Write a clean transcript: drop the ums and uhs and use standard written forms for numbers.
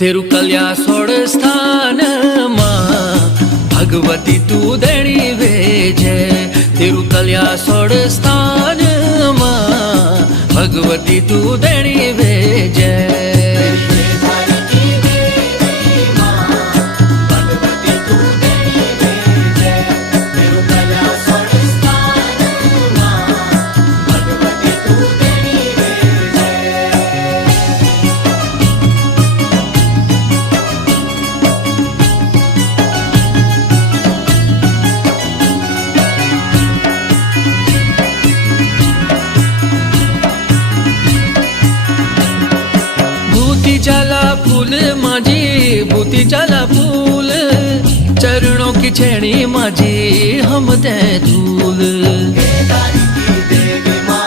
तेरु कल्या सोड़ स्थान मां भगवती तू देणी वेजे। तेरु कल्या सोड़ स्थान मां भगवती तू देणी वेजे। बूती जाला फूल माझी, बूती जाला फूल, चरणों की छेड़ी माझी हम ते धूल।